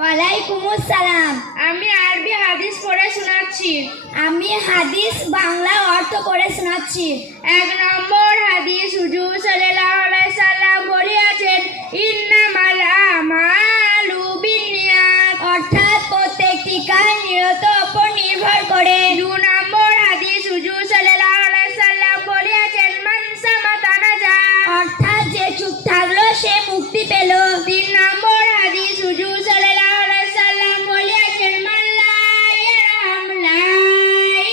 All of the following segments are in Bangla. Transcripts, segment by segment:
ওয়ালাইকুমুস সালাম। আমি আরবি হাদিস পড়ে শোনাচ্ছি। আমি হাদিস বাংলা অর্থ পড়ে শোনাচ্ছি। 1 নম্বর হাদিস, হুজুর সাল্লাল্লাহু আলাইহি সাল্লাম বলেছেন, ইন্নামাল আমালু বিন্নিয়াত, অর্থাৎ প্রত্যেকটি কাজ নিয়ত উপর নির্ভর করে। 2 নম্বর হাদিস, হুজুর সাল্লাল্লাহু আলাইহি সাল্লাম বলেছেন, মান সামাতা নাজা, অর্থাৎ যে চুপ থাকলো সে মুক্তি পেল। 3 নম্বর হাদিস, হুজুর সাল্লাল্লাহু আলাইহি সাল্লাম বলেছেন, মান লা ইয়ারহাম লা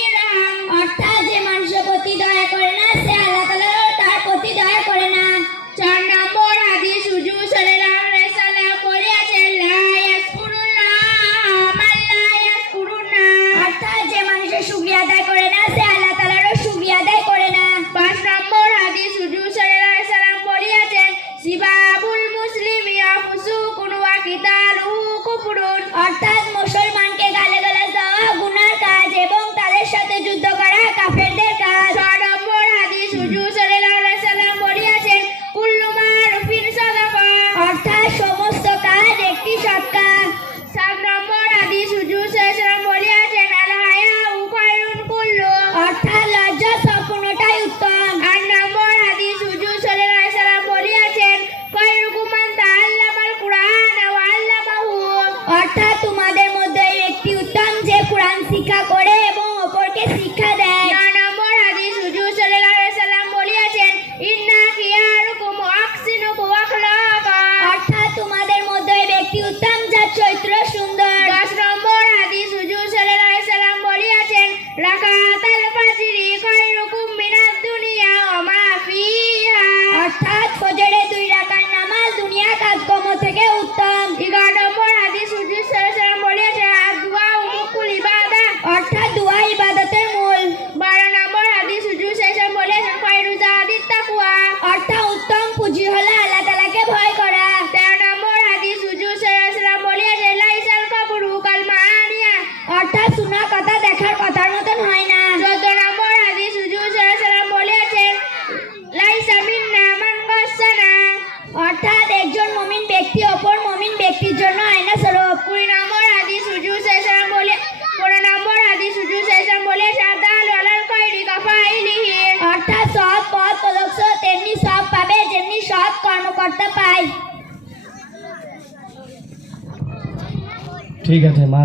ইয়ারহাম, অর্থাৎ যে মানুষের প্রতি দয়া করে না সে আল্লাহ তাআলাও তার প্রতি দয়া করে না। 4 নম্বর হাদিস, হুজুর সাল্লাল্লাহু আলাইহি সাল্লাম বলেছেন, লা ইয়াশকুরুল্লাহ মান লা ইয়াশকুরুন নাস, অর্থাৎ যে মানুষের শুকরিয়া আদায় করে না সে আল্লাহ তাআলারও শুকরিয়া আদায় করে না। 5 নম্বর হাদিস, হুজুর সাল্লাল্লাহু আলাইহি সাল্লাম বলেছেন, সিবাবুল মুসলিমি ফুসুকুন ওয়া কিতালুহু কুফরুন, অর্থাৎ মুসলমানকে গালিগালাজ দেওয়া গুনার কাজ এবং তাদের সাথে যুদ্ধ করা কাফেরদের কাজ। 6 নম্বর হাদিস, হুজুর সাল্লাল্লাহু আলাইহি সাল্লাম বলেছেন, কুল্লু মারুফিন সাদাকা, অর্থাৎ সমস্ত কাজ একটি সৎকার। 7 নম্বর হাদিস, হুজুর সাল্লাল্লাহু আলাইহি সাল্লাম বলেছেন, আল হায়াউ খায়রুন কুল্লু, অর্থাৎ লজ্জা সম্পূর্ণটাই উত্তম। 8 নম্বর হাদিস, হুজুর সাল্লাল্লাহু আলাইহি সাল্লাম বলেছেন, খায়রুকুম মান তাআল্লামাল কুরআন ওয়া আল্লামাহু, অর্থাৎ তোমাদের মধ্যে এই ব্যক্তি উত্তম যে কুরআন শিক্ষা করে এবং অপরকে শিক্ষা দেয়। 9 নম্বর হাদিস, হুজুর সাল্লাল্লাহু আলাইহি সাল্লাম বলেছেন, ইন্না খিয়ারুকুম আহসিনুকুম আখলাকা, অর্থাৎ তোমাদের মধ্যে এই ব্যক্তি উত্তম যার চরিত্র সুন্দর। 10 নম্বর হাদিস, হুজুর সাল্লাল্লাহু আলাইহি সাল্লাম বলেছেন, রাকাতাল ফাজরি খায়রুকুম মিনাদ দুনিয়া ওয়া মা ফিহা, অর্থাৎ ফজরের 2 রাকাত নামাজ দুনিয়া কাজকর্ম থেকে উত্তম। 11 নম্বর হাদিস, হুজুর সাল্লাল্লাহু আলাইহি সাল্লাম বলেছেন, আদওয়া মুকুল ইবাদা, অর্থাৎ দোয়া ইবাদতের মূল। 12 নম্বর হাদিস, হুজুর সাল্লাল্লাহু আলাইহি সাল্লাম বলেছেন, খায়রু যাদিত তাকওয়া, অর্থাৎ উত্তম পুঁজি হলো আল্লাহ তাআলাকে ভয় করা। 13 নম্বর হাদিস, হুজুর সাল্লাল্লাহু আলাইহি সাল্লাম বলেছেন, লাইসাল কাবরু কাল মানিয়া, অর্থাৎ শোনা কথা দেখার কথার মতন হয় না। 14 নম্বর হাদিস, হুজুর সাল্লাল্লাহু আলাইহি সাল্লাম বলেছেন, লাইসা মিন্না মান গাসানা, অর্থাৎ একজন মুমিন ব্যক্তি অপর মুমিন ব্যক্তির জন্য আয়না স্বরূপ। 20 নম্বর হাদিস, হুজুর সাল্লাল্লাহু আলাইহি সাল্লাম বলে 15 নম্বর হাদিস, হুজুর সাল্লাল্লাহু আলাইহি সাল্লাম বলেছেন, আদালু আলাল খায়রি কাফাইলিহি, অর্থাৎ সৎ পথ প্রদর্শক তেমনি সব পাবে যেমনি সৎ কর্মকর্তা পায়। ঠিক আছে মা।